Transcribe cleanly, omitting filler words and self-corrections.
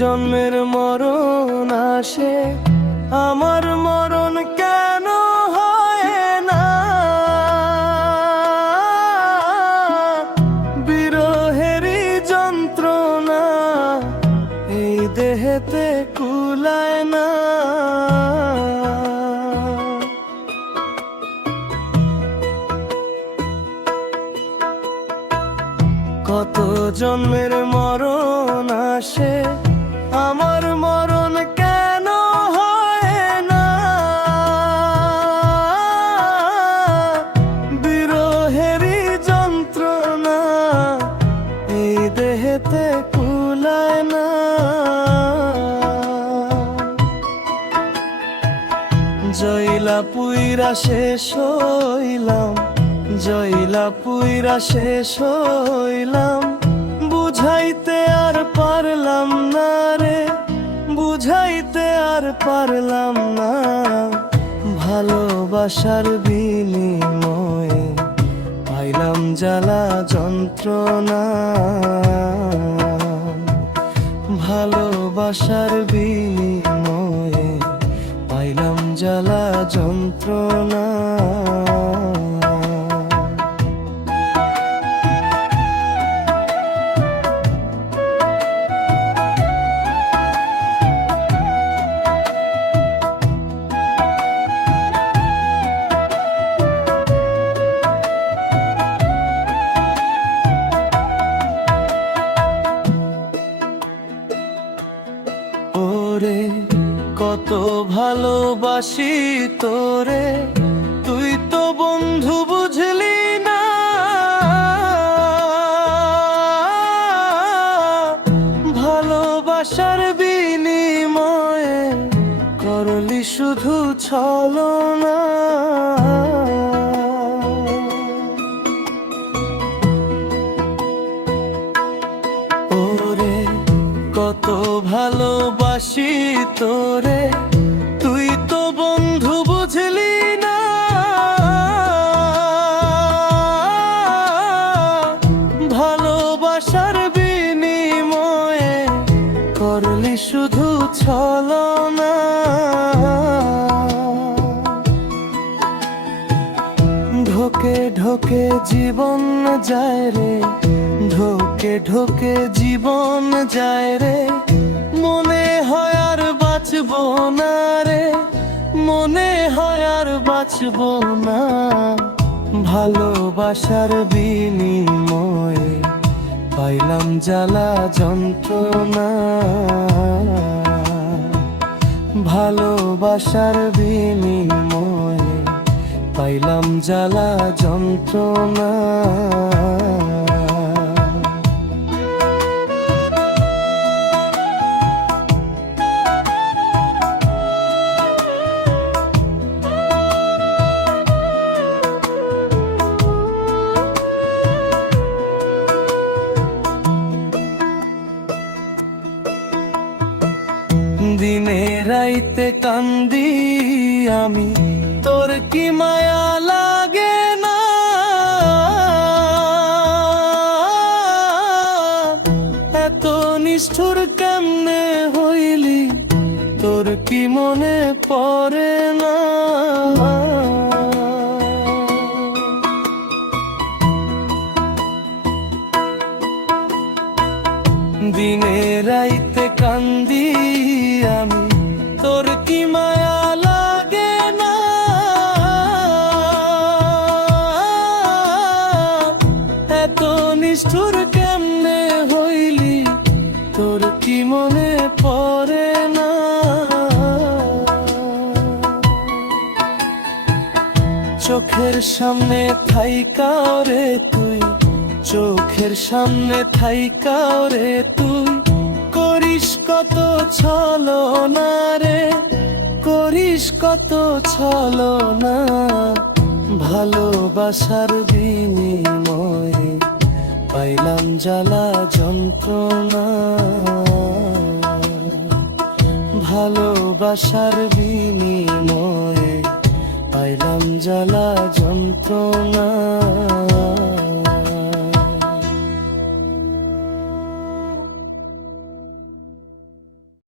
জন্মের মরণ আসে, আমার মরণ কেন হয় না? বিরহেরই যন্ত্রণা এই দেহেতে কুলায় না। কত জন্মের মরণ আসে, আমার মরণ কেন হয় না? বিরহেরই যন্ত্রণা এই দেহেতে কুলায় না। জয়লা পুইরা শেষ হইলাম, জয়লা পুইরা শেষ হইলাম, বুঝাইতে আর পারলাম না রে, বুঝাইতে আর পারলাম না। ভালোবাসার বিনিময়ে পাইলাম জ্বালা যন্ত্রণা, ভালোবাসার বিনিময়ে পাইলাম জ্বালা যন্ত্রণা। ওরে কত ভালোবাসি তোরে, তুই তো বন্ধু বুঝলি না। ভালোবাসার বিনিময়ে করলি শুধু ছলনা। ওরে কত ভালোবাসি তোরে, তুই তো বন্ধু বুঝলি না। ভালোবাসার বিনিময়ে করলি শুধু ছলনা। ঢোকে ঢোকে জীবন যায় রে, ঢোকে ঢোকে জীবন যায় রে, মনে হয় আর বাঁচবো না রে, মনে হয় আর বাঁচবো না। ভালোবাসার বিনিময়ে পাইলাম জ্বালা যন্ত্রণা, ভালোবাসার বিনিময়ে পাইলাম জ্বালা যন্ত্রণা। দিনে রাইতে কান্দি আমি, তোর কি মায়া লাগে না? এত নিষ্ঠুর কেমনে হইলি, তোর কি মনে পড়ে না? দিনে রাইতে কান্দি আমি, তোর কি মায়া লাগে না? এত নিষ্ঠুর কেমনে হইলি, তোর কি মনে পড়ে না? চোখের সামনে থাইকাও রে তুই, চোখের সামনে থাইকাও রে তুই, করিস কত ছলনা রে, করিস কত ছলনা। ভালোবাসার বিনিময়ে পাইলাম জ্বালা যন্ত্রণা, ভালোবাসার বিনিময়ে পাইলাম জ্বালা যন্ত্রণা।